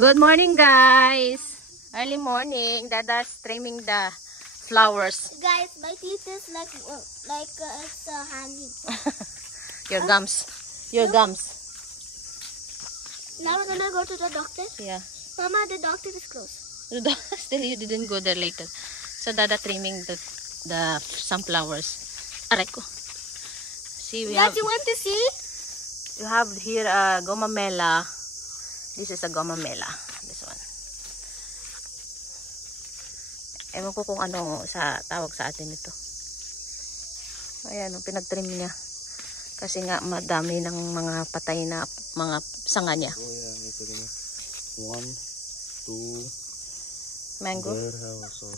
Good morning, guys. Early morning. Dada's trimming the flowers. Guys, my teeth is like it's hanging. Your gums. Your gums. Now we're gonna go to the doctor. Yeah. Mama, the doctor is closed. Still, you didn't go there later. So Dada trimming the sunflowers. Aray ko. See, we Guys, have. you want to see? You have here a gomamela. This is a gomamela. This one. Ewan ko kung ano sa tawag sa atin ito. Ayan, pinag-trim niya. Kasi nga madami ng mga patay na mga sanga niya. Oh yeah, ito din. 1, 2 Mango. There have also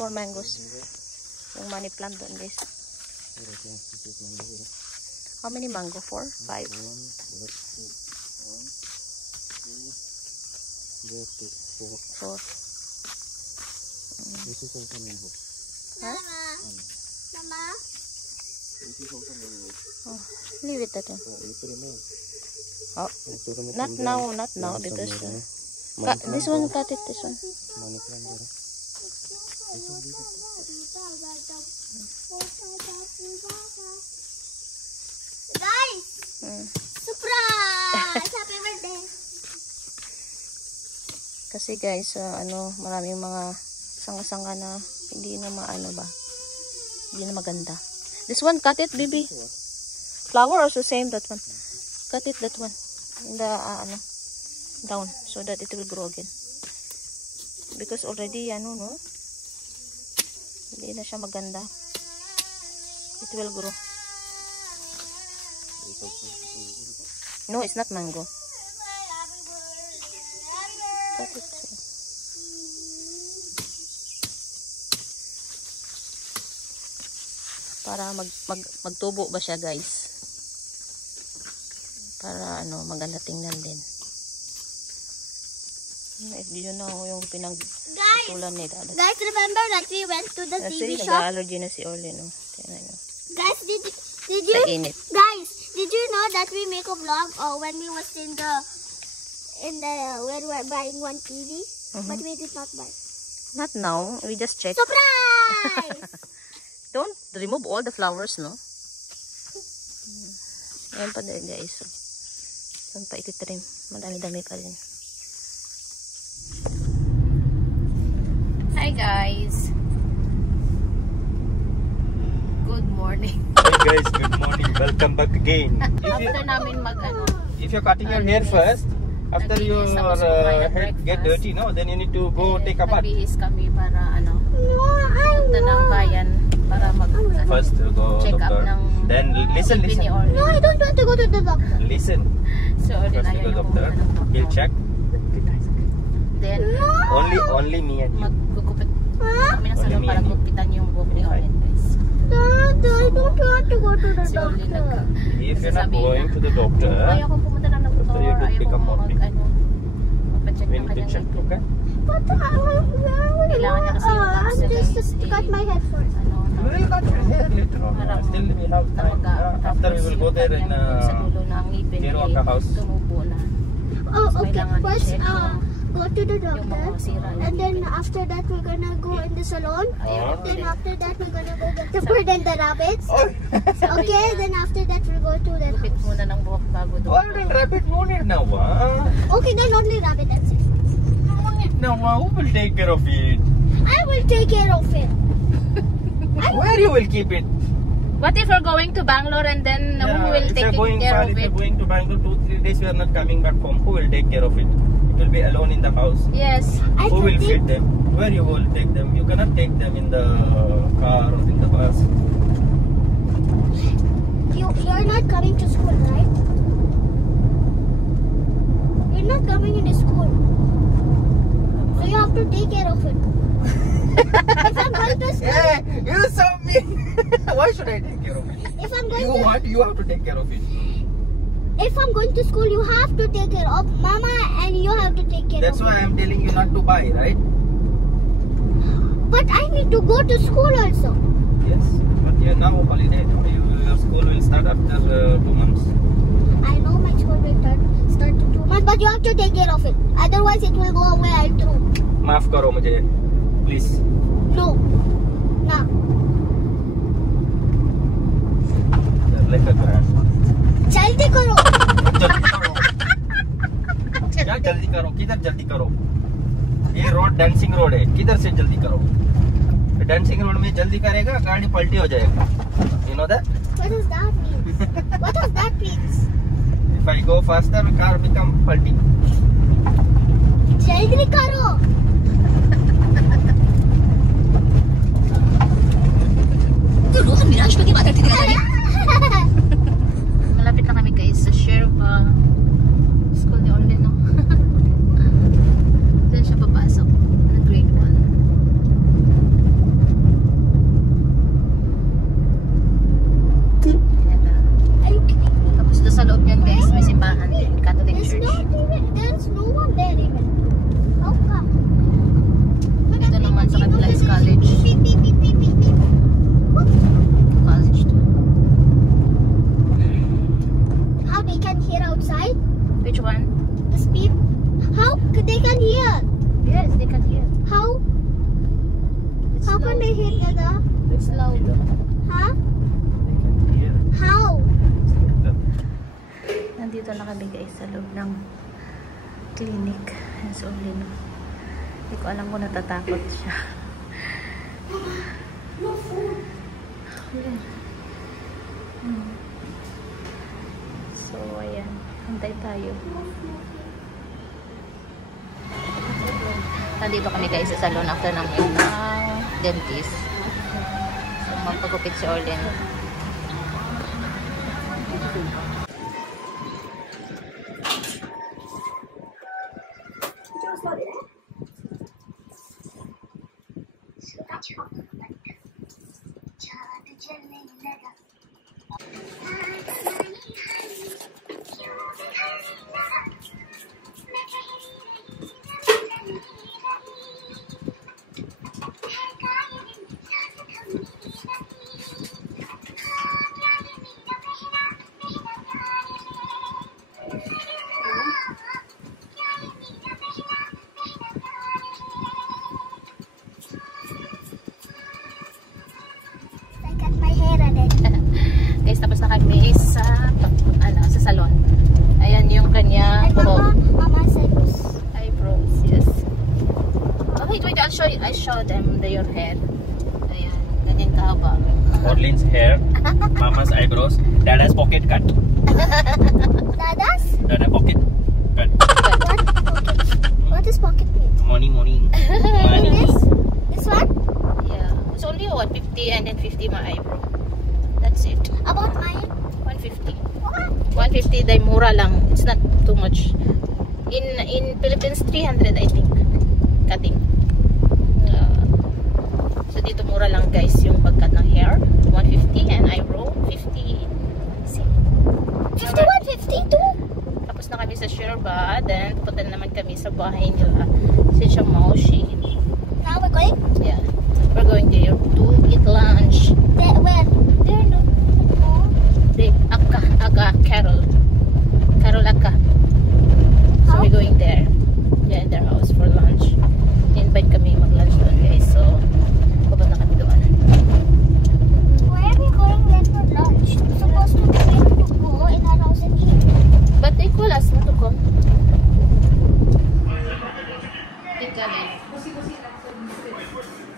4. 4 mangoes. Yung money plant doon, guys. How many mango? 4? 5? 1, 2, 1, 2, there 2, 4. 4. This is also mango. Huh? Mama. This is also mango. Oh, leave it at all. Oh, you put it now. Oh, not now, because this one, cut it, this one. Money plant there. This one, leave it. Guys, surprise! Happy birthday! Kasi guys, maraming mga sanga-sanga na hindi na maano ba. Hindi na maganda. This one, cut it, baby. Flower also same, that one. Cut it, that one. In the, down, so that it will grow again. Because already, no? Hindi na siya maganda. It will grow. No, it's not mango. Cut it. Para magtubo ba siya, guys? Para maganda tingnan din. If you know yung pinagtulan ni Dada. Guys, remember that we went to the TV shop? Nag-allergy na si Orly, no? Tingnan nyo. Guys, did you? Sa init. Guys, did you know that we make a vlog when we was in the when we were buying one TV, but we did not buy. Not now. We just check. Surprise! Don't remove all the flowers, no? Ayan pa din, guys. Doon pa ititrim. Madami-dami pa rin. Hi, guys. Good morning. Hey guys, good morning. Welcome back again. After namin If you're cutting your hair first, after your hair get dirty, no, then you need to go take a bath. Nagbihis kami para punta ng bayan para First go check up doctor. ng Then listen. No, I don't want to go to the doctor. Listen. So, First din go doctor. He'll check. Then, Only me and you. magkukupit kami ng salon para gupitan yung buhok ni Orlin, guys. Dad, I don't want to go to the Si Orlin doctor. If you're not going to the doctor, ayaw kong pumunta ng doktor, After you do ayaw pick up kong morning. magpa-check we ng need to kanyang check, ngipin. okay? But Kailangan niya kasi yung box I'm niya, just guys, cut my head first. We'll cut your hair later on. Still we have time. After we will go there in sa dulo ng ngipin Kiruaka house. tumubo na. Oh, So, okay. kailangan First, i-check go to the yung mga doctor, sira ng and then ngipin. after that we're gonna go in the salon. Ayaw Then Orlin. after that we're gonna go get the bird and the rabbits. Oh, Sabi Okay, niya, then after that we'll go to the gupit muna ng buhok bago doon. Orlin, rabbit, no need now. Okay, then only rabbit, that's it. No need now. Who will take care of it? I will take care of it. Where you will keep it? What if we're going to Bangalore and then who will if take you're going care far, of if it? you're going to Bangalore 2-3 days, we are not coming back home. Who will take care of it? It will be alone in the house. Yes. I Who will think feed them? Where you will take them? You cannot take them in the car or in the bus. you're not coming to school, right? You're not coming into school. So you have to take care of it. If I'm going to school, Hey, you saw me. Why should I take care of it? if I'm going You to want, you have to take care of it. if I'm going to school, you have to take care of Mama, and you have to take care That's of why me. I'm telling you not to buy, right? But I need to go to school also. Yes. But you're now holiday. Your school will start after 2 months. I know my Watch when it starts too much, but you have to take care of it. Otherwise, it will go away all through. माफ करो मुझे, please. No. Nah. लेकर करो. जल्दी करो. क्या जल्दी करो? किधर जल्दी करो? ये रोड डांसिंग रोड है, किधर से जल्दी करो? डांसिंग रोड में जल्दी करेगा गाड़ी पलटी हो जाएगा. You know that? What does that mean? What does that mean? If I go faster, car become पलटी. जल्दी करो. तो रोहन विराज पति बात करते थे. Malapit na kami guys sa Sherpa School ni Orlin, no? Diyan siya papasok ng grade 1. Ayan na. Are you kidding me? Tapos doon sa loob niyan guys, may simbahan din, Catholic Church. There's no one there even. How come? Ito naman sa kabila is college. Beep, beep, beep, beep, beep, beep. College to. How they can hear outside? Which one? The speed? How they can hear? Yes, they can hear. How? It's How can loud. they hear together? It's loud. Huh? How? Nandito na kami guys sa loob ng clinic. Yan sa Orlin. Hindi ko alam kung natatakot siya. No food. So, ayan. Hantay tayo. Nandito kami guys sa salon after namin ng dentist. So, magpagupit si Orlin. I cut my hair again. Guys, tapos na kami sa salon. Ayan yung kanya And Mama said eyebrows, yes. Oh, wait, I show them your hair. Ayan, ganyan kahaba. Orlin's hair, Mama's eyebrows, Dada's pocket cut. Dada's? Dada pocket cut. What? Pocket. What is pocket mean? Money. This one? Yeah, it's only 150 and then 50 my eyebrow. That's it. About mine? 150. What? 150 dahil mura lang. It's not too much. In Philippines 300 I think cutting. So dito mura lang guys yung pagkat ng hair. 150 and eyebrow 50. See? 51, 52? Tapos na kami sa Sherpa. Then pupunta na naman kami sa bahay nila. Siya Maushi. Now we're going? Yeah. We're going there to eat lunch. There, where? There, no. Oh. The Akka Carol Akka. So How? we're going there. Yeah, in their house for lunch. Invite kami mag-lunch doon guys. So pupunta kami doon. Where are we going then for lunch? We're supposed to be able to go in our house and eat. But they call us not to come.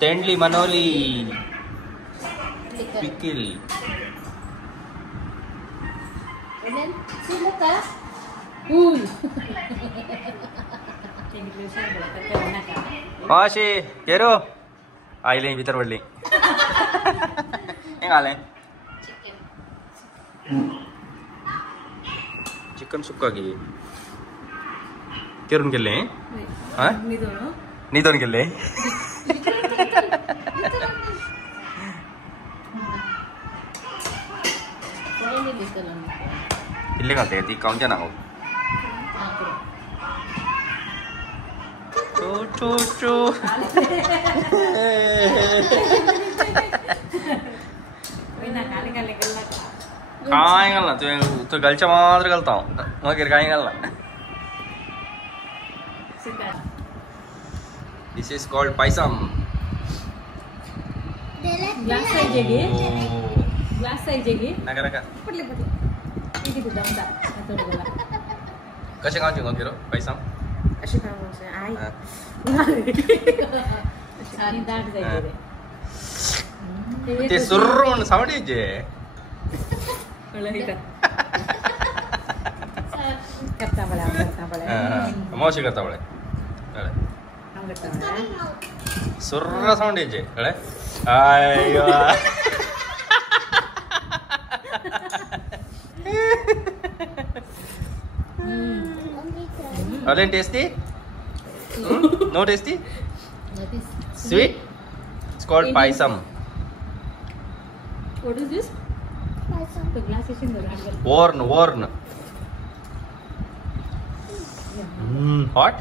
Tendli Manoli. Pickle. And then, sino ka? Uy! माशी केरो आइले भीतर पडली हेंग आले चिकन सुक्का की केरून केले हा निदोन केले इल्ले घालते ती काउंट ना हो चू काय घालना तू गलच्या मात्र घालता Magir kain kala. This is called paisam. Glass size jegi. Oh. Glass size jegi. Naga. Putli. Ini gudang tak. Atau bola. Kasi kaon yung magiro paisam. Asyik kamu saya. Ay. Sari dak jegi. Te surrun sound je. Wala hikat. Kata pala. Mau sih kata boleh. Ang kata pala. Surra sound je. Kale. Ayo. Are they tasty? No tasty? Sweet? It's called paisam. What is this? The glass is in the right. Warn. Hot?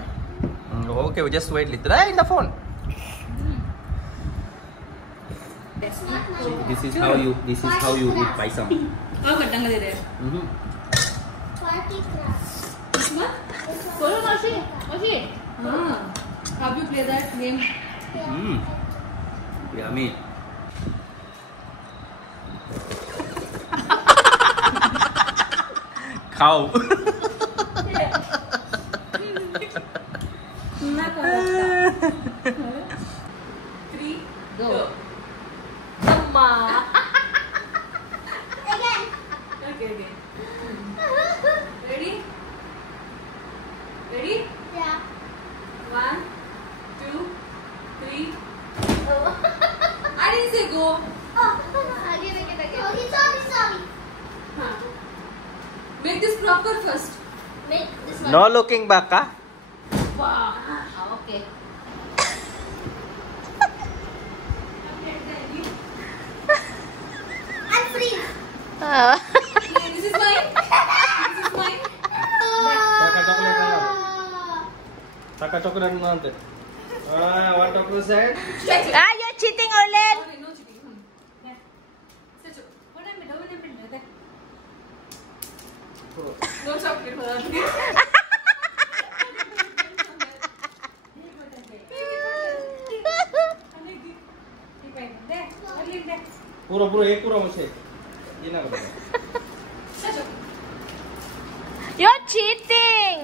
Okay, we just wait little. In the phone. See, this is how you eat paisam. Oh, kadang ada deh. Party craft. What? Follow Mashi. Have you played that game? Yummy. Cow. Not correct. 3, go. Amma. Again. Okay. Ready? Yeah. 1, 2, 3. I didn't say go. Oh, again. Oh, sorry. Huh. Make this proper first. Make this one. No looking back, ah? Wow. Okay. I'm free. This is mine. Saka chocolate nante. What chocolate said? You're cheating, Orlen. Okay, no cheating. No chocolate for that. पूरा एक पूरा मुझे ये ना बताओ. You're cheating.